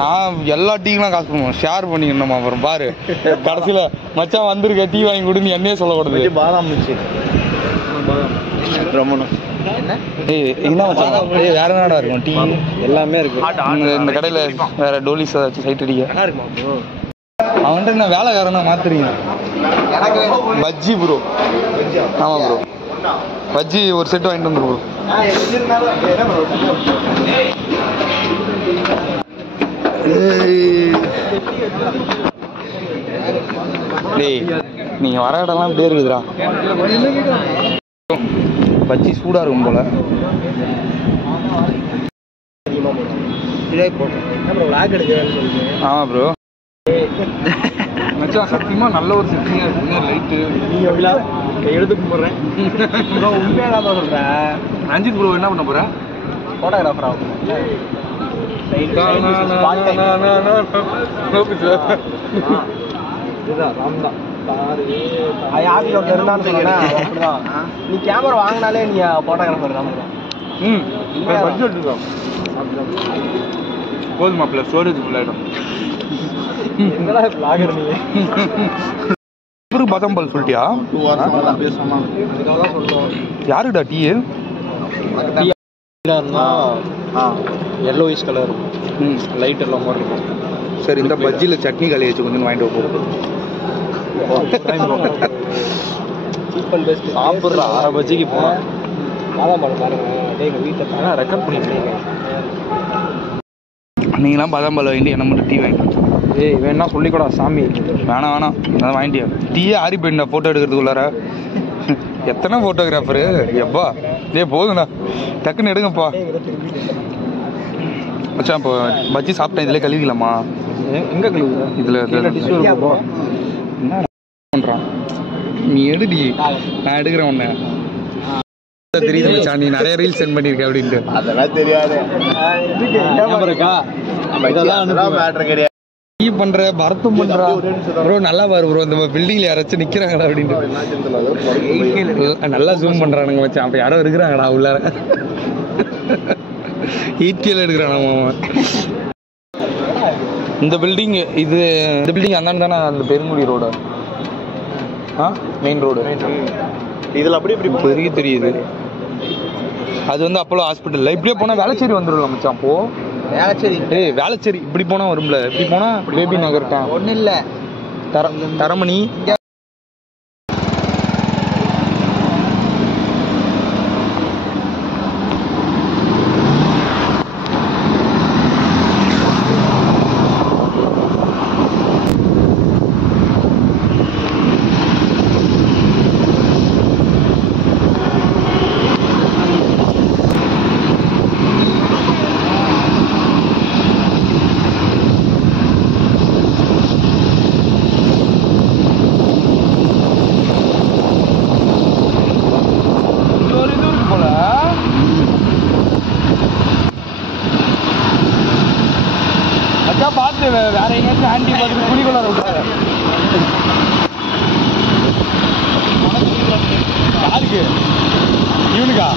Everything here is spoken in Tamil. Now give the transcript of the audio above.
நான் எல்லா டீக்கெல்லாம் காசு பண்ணுவேன், ஷேர் பண்ணிக்கணுமா? அப்புறம் பாரு கடைசியில் மச்சான் வந்திருக்க டீ வாங்கி கொடுன்னு என்னையே சொல்லக்கூடாது. பாதாம் ரொம்ப என்ன மச்சான் வேற என்னடா இருக்கும் டீ? எல்லாமே இருக்கு இந்த கடையில். வேற டோலிஸ் ஏதாச்சும் சைட் அடிக்க அவன்கிட்ட என்ன வேலைக்காரனா மாத்துறீங்க? பஜ்ஜி ப்ரோ. ஆமாம் ப்ரோ, பஜ்ஜி ஒரு செட் வாங்கிட்டு வந்து ப்ரோ. டேய் நீங்க வர இடம்லாம் இப்படியே இருக்குதுடா. பஜ்ஜி சூடா இருக்கும் போல. ஆமா ப்ரோ, மச்சான் சத்தியமா நல்ல ஒரு செட்டிங்கா இருக்கு. லைட்டு நீங்க எடுத்து கும்பிடுறேன் ப்ரோ. உண்மையாக தான் சொல்றேன். ரஞ்சித் ப்ரோ என்ன பண்ண போற? போட்டோகிராஃபர் ஆகும். நீ கேமரா வாங்கினாலே நீ போட்டோகிராஃபர் தான். போதும் மாப்பிள்ள, ஸ்டோரேஜ் ஃபுல் ஆகிடும். பதம்பல் சொல்லிட்டியா? யாருடா டீ? எல்லோயிஷ் கலர் லைட் எல்லாம் மாதிரி இருக்கும். சரி, இந்த பஜ்ஜியில் சட்னி கலி வச்சு கொஞ்சம் வாங்கிட்டு போகும். சாப்பிட்ற 6 பஜ்ஜிக்கு போனால் வீட்டில் ரெக்கார்ட் பண்ணிட்டு நீங்களாம் பதாம்பல் வாங்கிட்டு என்ன மட்டும் டீ வாங்கிட்டு வேணா சொல்லிக்கூடா சாமி. வேணாம் அதான் வாங்கிட்டியா? டீயே ஆறி போயிட்டா ஃபோட்டோ எடுக்கிறதுக்குள்ளார. எத்தனை ஃபோட்டோகிராஃபரு எப்பா? போதுண்ணா, டக்குன்னு எடுங்கப்பா. மச்சான் இப்போ பஜ்ஜி சாப்பிட்டேன், இதில் கழுவிக்கலாமா? எங்கே கழுவு? இதில் என்ன பண்ணுறான்? நீ எடுடி, நான் எடுக்கிறேன் உன்னை. தெரியுது மச்சான், நீ நிறைய ரீல்ஸ் சென்ட் பண்ணியிருக்க அப்படின்ட்டு. அதெல்லாம் தெரியாது. நீ பண்ற பரத்தும் பண்றா ப்ரோ. நல்லா பாரு ப்ரோ, இந்த பில்டிங்ல யாராச்சும் நிக்கிறாங்கடா அப்படின்ட்டு நல்லா ஜூம் பண்றானுங்க மச்சான். அப்ப யாரோ இருக்கிறாங்கடா உள்ளார. ஈட்டியில் எடுக்கிறான் இந்த பில்டிங். இந்த பில்டிங் அந்தாண்டு தானே அந்த பெருங்குடி ரோடு, மெயின் ரோடு. இதில் அப்படி இப்படி தெரியுது. அது வந்து அப்போலோ ஹாஸ்பிட்டல். இப்படியே போனால் வேளச்சேரி வந்துடும் மச்சான். அப்போ வேளச்சேரி வேளச்சேரி இப்படி போனால் வரும்ல. இப்படி போனால் பேபி நகர் தான். ஒன்றும் இல்லை, தரமணி. பார்த்து வேற எங்கேயாச்சும் ஆண்டி பார்த்துட்டு குழிக்குள்ளார விட்டுறாரு. யாருக்கு? இவனுக்கா?